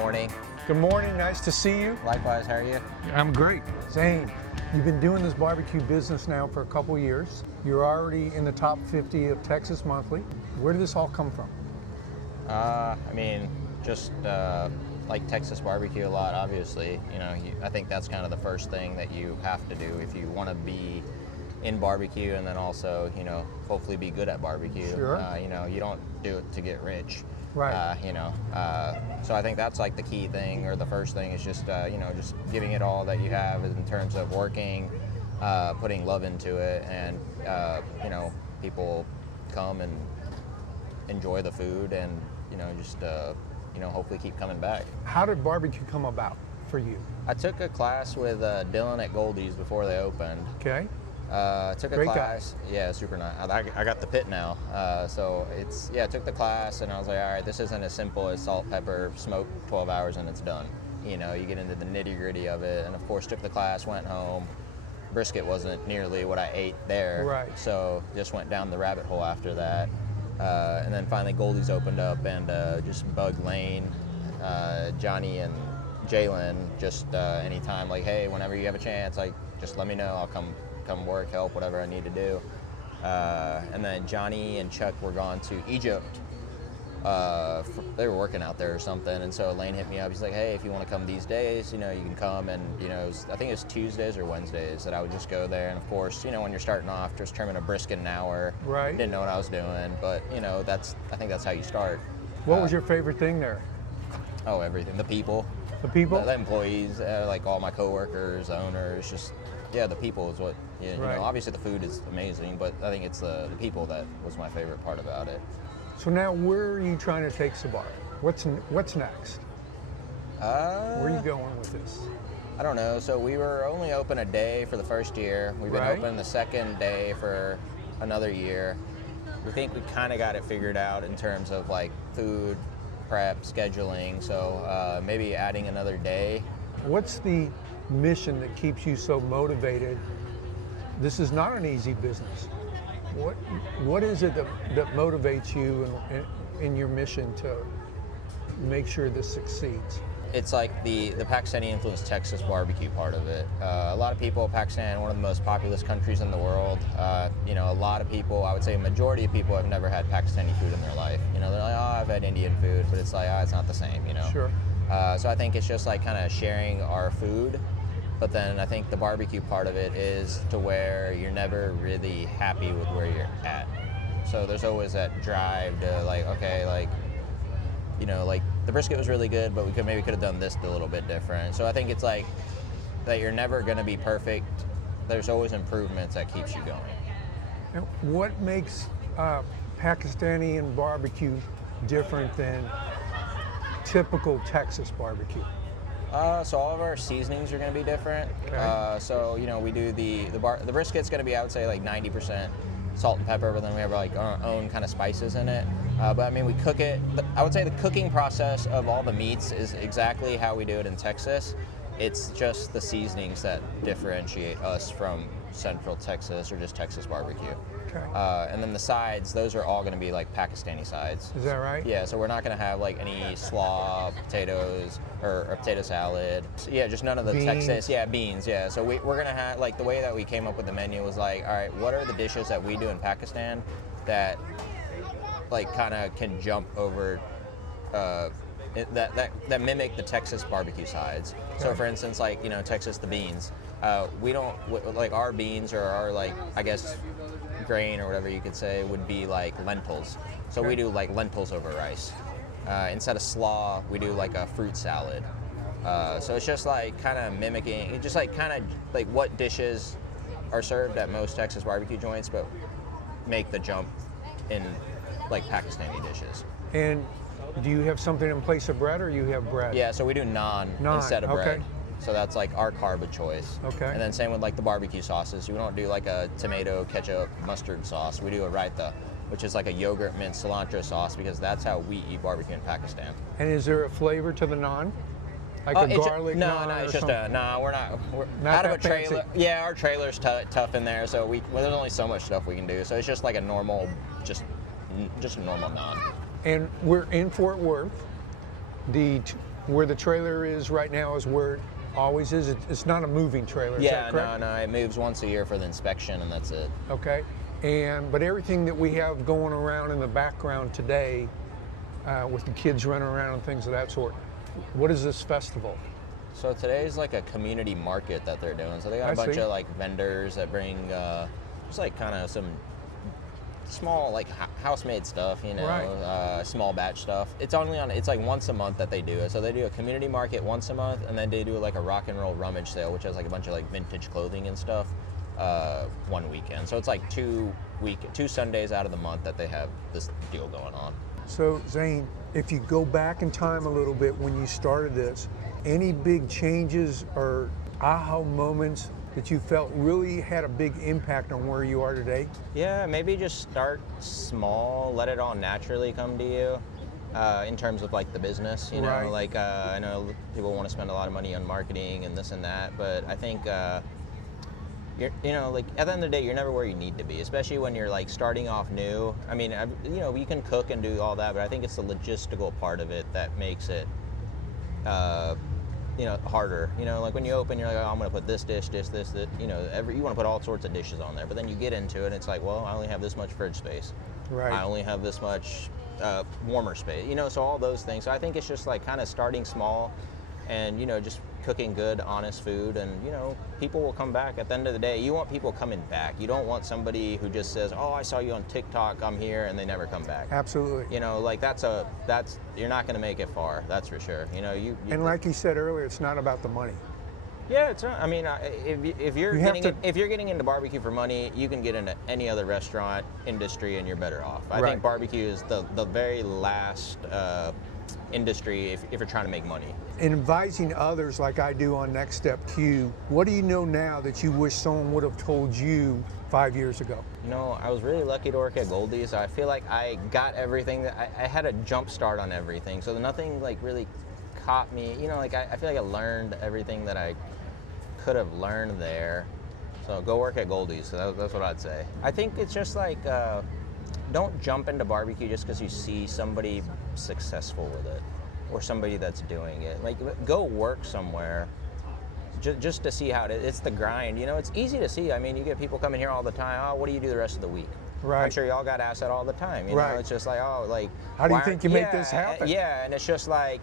morning. Good morning, nice to see you. Likewise, how are you? I'm great. Zane, you've been doing this barbecue business now for a couple years. You're already in the top 50 of Texas Monthly. Where did this all come from? Just like Texas barbecue a lot, obviously. I think that's kind of the first thing that you have to do if you want to be in barbecue, and then also, hopefully be good at barbecue. Sure. You don't do it to get rich. Right. So I think that's like the key thing, or the first thing is just, just giving it all that you have in terms of working, putting love into it, and, people come and enjoy the food, and, hopefully keep coming back. How did barbecue come about for you? I took a class with Dylan at Goldie's before they opened. Okay. Took a Great class. Guy. Yeah, super nice. I got the pit now. I took the class and I was like, all right, this isn't as simple as salt, pepper, smoke 12 hours and it's done. You get into the nitty gritty of it. And of course, took the class, went home. Brisket wasn't nearly what I ate there. Right. So just went down the rabbit hole after that. And then finally Goldie's opened up, and just bug Lane, Johnny and Jalen, just anytime, like, hey, whenever you have a chance, like, just let me know. I'll come work, help, whatever I need to do. And then Johnny and Chuck were gone to Egypt. They were working out there or something, and so Lane hit me up. He's like, hey, if you want to come these days, you can come. And I think it was Tuesdays or Wednesdays that I would just go there. And of course, when you're starting off, just trimming a brisket an hour. Right. Didn't know what I was doing, but I think that's how you start. What was your favorite thing there? Oh, everything. The people. The people? The employees, like all my coworkers, the owners, just, yeah, the people is what, Right. Obviously the food is amazing, but I think it's the people that was my favorite part about it. So now, where are you trying to take Sarbar? What's next? Where are you going with this? I don't know. So we were only open a day for the first year. We've been Right. open the second day for another year. We think we kind of got it figured out in terms of like food prep, scheduling. So maybe adding another day. What's the mission that keeps you so motivated? This is not an easy business. What is it that motivates you in your mission to make sure this succeeds? It's like the Pakistani influenced Texas barbecue part of it. A lot of people, Pakistan, one of the most populous countries in the world. A lot of people, I would say a majority of people have never had Pakistani food in their life. They're like, oh, I've had Indian food, but it's like, oh, it's not the same, Sure. So I think it's just like kind of sharing our food. But then I think the barbecue part of it is to where you're never really happy with where you're at. So there's always that drive to like, okay, like the brisket was really good, but we could have done this a little bit different. So I think it's like that you're never going to be perfect. There's always improvements that keeps you going. And what makes Pakistani and barbecue different than typical Texas barbecue? So all of our seasonings are going to be different. Okay. We do the brisket's going to be, I would say, like 90% salt and pepper, but then we have like our own kind of spices in it. But we cook it. I would say the cooking process of all the meats is exactly how we do it in Texas. It's just the seasonings that differentiate us from Central Texas or just Texas barbecue. Okay. And then the sides, those are all going to be like Pakistani sides. Is that right? Yeah, so we're not going to have like any slaw, potatoes, or potato salad. So, yeah, just none of the beans. Texas. Yeah, beans, yeah. So we're going to have, like, the way that we came up with the menu was like, all right, what are the dishes that we do in Pakistan that like kind of can jump over that mimic the Texas barbecue sides. Okay. So for instance, like, Texas, the beans. We don't, like, our beans or our, like, I guess, grain or whatever you could say would be like lentils. So we do like lentils over rice. Instead of slaw, we do like a fruit salad. So it's just like kind of mimicking, it's just like kind of like what dishes are served at most Texas barbecue joints, but make the jump in like Pakistani dishes. And do you have something in place of bread, or you have bread? Yeah, so we do naan instead of bread. Okay. So that's like our carb of choice. Okay. And then same with like the barbecue sauces. We don't do like a tomato, ketchup, mustard sauce. We do a raita, which is like a yogurt mint cilantro sauce, because that's how we eat barbecue in Pakistan. And is there a flavor to the naan? Like a garlic naan? No, it's just we're Not out of a that trailer. fancy. Yeah, our trailer's tough in there, so there's only so much stuff we can do. So it's just like a normal, just a normal naan. And we're in Fort Worth. The where the trailer is right now is where it always is? It's not a moving trailer, is Yeah, that correct? no, it moves once a year for the inspection, and that's it. Okay. But everything that we have going around in the background today, with the kids running around and things of that sort, what is this festival? So today's like a community market that they're doing. So they got I a bunch see. of like vendors that bring just like kind of some small like house-made stuff, you know, Right. small batch stuff. It's like once a month that they do it. So they do a community market once a month, and then they do like a rock and roll rummage sale, which has like a bunch of like vintage clothing and stuff, one weekend. So it's like two Sundays out of the month that they have this deal going on. So Zane, if you go back in time a little bit when you started this, any big changes or aha moments that you felt really had a big impact on where you are today? Yeah, maybe just start small, let it all naturally come to you, in terms of like the business, you know, Right. like I know people want to spend a lot of money on marketing and this and that, but I think like at the end of the day, you're never where you need to be, especially when you're like starting off new. I mean, you can cook and do all that, but I think it's the logistical part of it that makes it harder. Like when you open, you're like, oh, I'm going to put this dish, this, you want to put all sorts of dishes on there. But then you get into it, and it's like, well, I only have this much fridge space. Right. I only have this much warmer space. So all those things. So I think it's just like kind of starting small, and just cooking good, honest food, and people will come back. At the end of the day, you want people coming back. You don't want somebody who just says, oh, I saw you on TikTok, I'm here, and they never come back. Absolutely. Like that's you're not going to make it far. That's for sure. And like you said earlier, it's not about the money. Yeah, it's not. I mean, if you're You have getting into barbecue for money, you can get into any other restaurant industry, and you're better off. I Right. think barbecue is the very last industry if you're trying to make money. In advising others like I do on Next Step Q, what do you know now that you wish someone would have told you 5 years ago? I was really lucky to work at Goldie's. I feel like I got everything. I had a jump start on everything, so nothing like really caught me. I feel like I learned everything that I could have learned there. So go work at Goldie's. So that's what I'd say. I think it's just like don't jump into barbecue just because you see somebody successful with it or somebody that's doing it. Like, go work somewhere just to see how it is. It's the grind. It's easy to see. I mean, you get people coming here all the time. Oh, what do you do the rest of the week? Right. I'm sure y'all got asked that all the time. Right. It's just like, oh, like, How do you why think aren't- you make yeah, this happen? Yeah, and it's just like,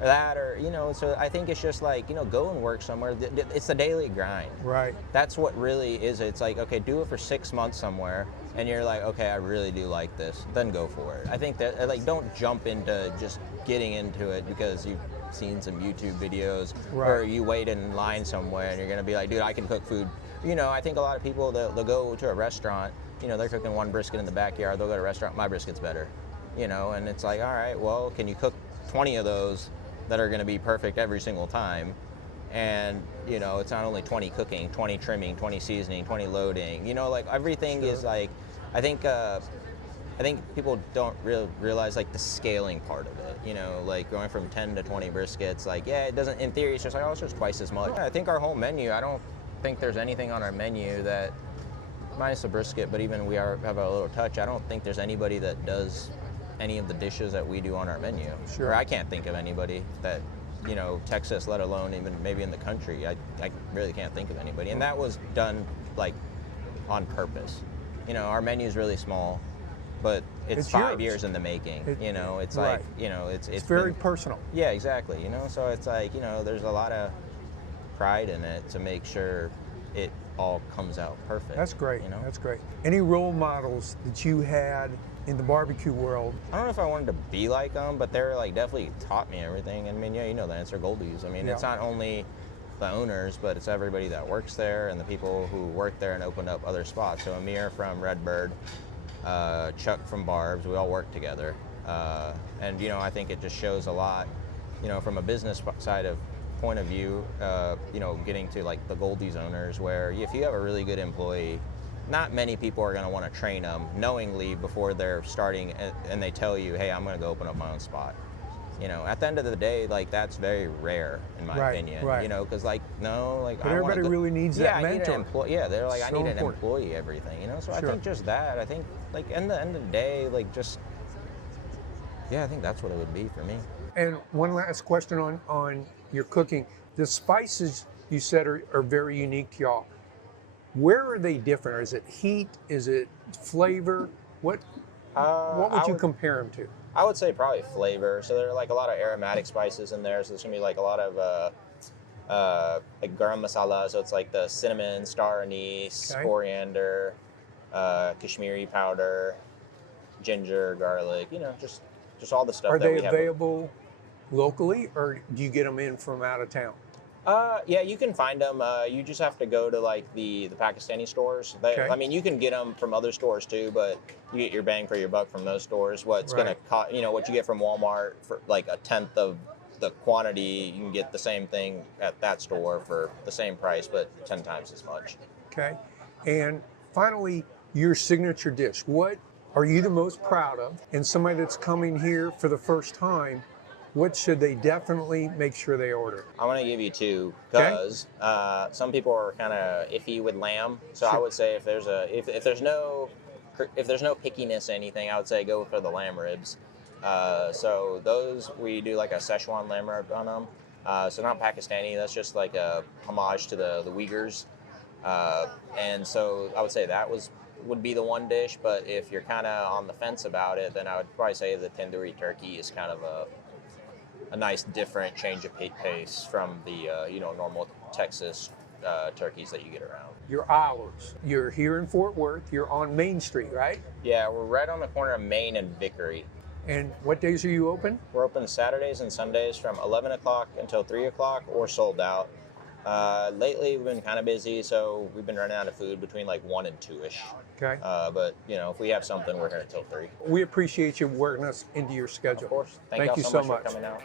that or, so I think it's just like, go and work somewhere. It's the daily grind. Right. That's what really is. It's like, okay, do it for 6 months somewhere, and you're like, okay, I really do like this, then go for it. I think that, like, don't jump into just getting into it because you've seen some YouTube videos, Right. or you wait in line somewhere and you're gonna be like, dude, I can cook food. I think a lot of people, they'll go to a restaurant, they're cooking one brisket in the backyard, they'll go to a restaurant, my brisket's better, and it's like, all right, well, can you cook 20 of those that are gonna be perfect every single time? And it's not only 20 cooking, 20 trimming, 20 seasoning, 20 loading, like everything Sure. is like, I think people don't realize like the scaling part of it, like going from 10 to 20 briskets, like, yeah, it doesn't, in theory, it's just like, oh, it's just twice as much. I think our whole menu, I don't think there's anything on our menu that, minus the brisket, but even we have a little touch, I don't think there's anybody that does any of the dishes that we do on our menu. Sure. Or I can't think of anybody that, Texas, let alone even maybe in the country. I really can't think of anybody. And that was done like on purpose. Our menu is really small, but it's 5 yours. years in the making. It's Right. like, it's very been- personal. Yeah, exactly. So it's like, there's a lot of pride in it to make sure it all comes out perfect. That's great. That's great. Any role models that you had in the barbecue world? I don't know if I wanted to be like them, but they're like definitely taught me everything. I mean, yeah, the answer, Goldie's. I mean, Yeah. It's not only the owners, but it's everybody that works there and the people who work there and opened up other spots. So Amir from Redbird, Chuck from Barb's, we all work together. And I think it just shows a lot, from a business side of point of view, getting to like the Goldie's owners, where if you have a really good employee, not many people are going to want to train them knowingly before they're starting, and they tell you, hey, I'm going to go open up my own spot. At the end of the day, like, that's very rare in my Right, opinion. right. Because like, no, like, But I wanna everybody really needs yeah, that I need mentor. an employee. Yeah, they're like, I So need an important. employee, everything. So Sure. I think just that. I think like, in the end of the day, like, just, yeah, I think that's what it would be for me. And one last question on your cooking. The spices you said are very unique to y'all. Where are they different? Is it heat? Is it flavor? What would you compare them to? I would say probably flavor. So there are like a lot of aromatic spices in there. So there's gonna be like a lot of like garam masala. So it's like the cinnamon, star anise, coriander, Kashmiri powder, ginger, garlic. You know, just all the stuff. Are that they we have. available locally, or do you get them in from out of town? Yeah, you can find them. You just have to go to like the Pakistani stores. I mean, you can get them from other stores too, but you get your bang for your buck from those stores. What's going to cost, what you get from Walmart for like a tenth of the quantity, you can get the same thing at that store for the same price, but 10 times as much. Okay. And finally, your signature dish. What are you the most proud of? And somebody that's coming here for the first time, what should they definitely make sure they order? I want to give you two because some people are kind of iffy with lamb. So I would say if there's no pickiness or anything, I would say go for the lamb ribs. So those we do like a Szechuan lamb rib on them. So not Pakistani. That's just like a homage to the Uyghurs. And so I would say that would be the one dish. But if you're kind of on the fence about it, then I would probably say the tandoori turkey is kind of a nice different change of pace from the normal Texas turkeys that you get around. Your hours. You're here in Fort Worth. You're on Main Street, right? Yeah, we're right on the corner of Main and Vickery. And what days are you open? We're open Saturdays and Sundays from 11 o'clock until 3 o'clock or sold out. Lately, we've been kind of busy, so we've been running out of food between like 1 and 2-ish. Okay. But, if we have something, we're here until 3. We appreciate you working us into your schedule. Of course. Thank you so much for coming out.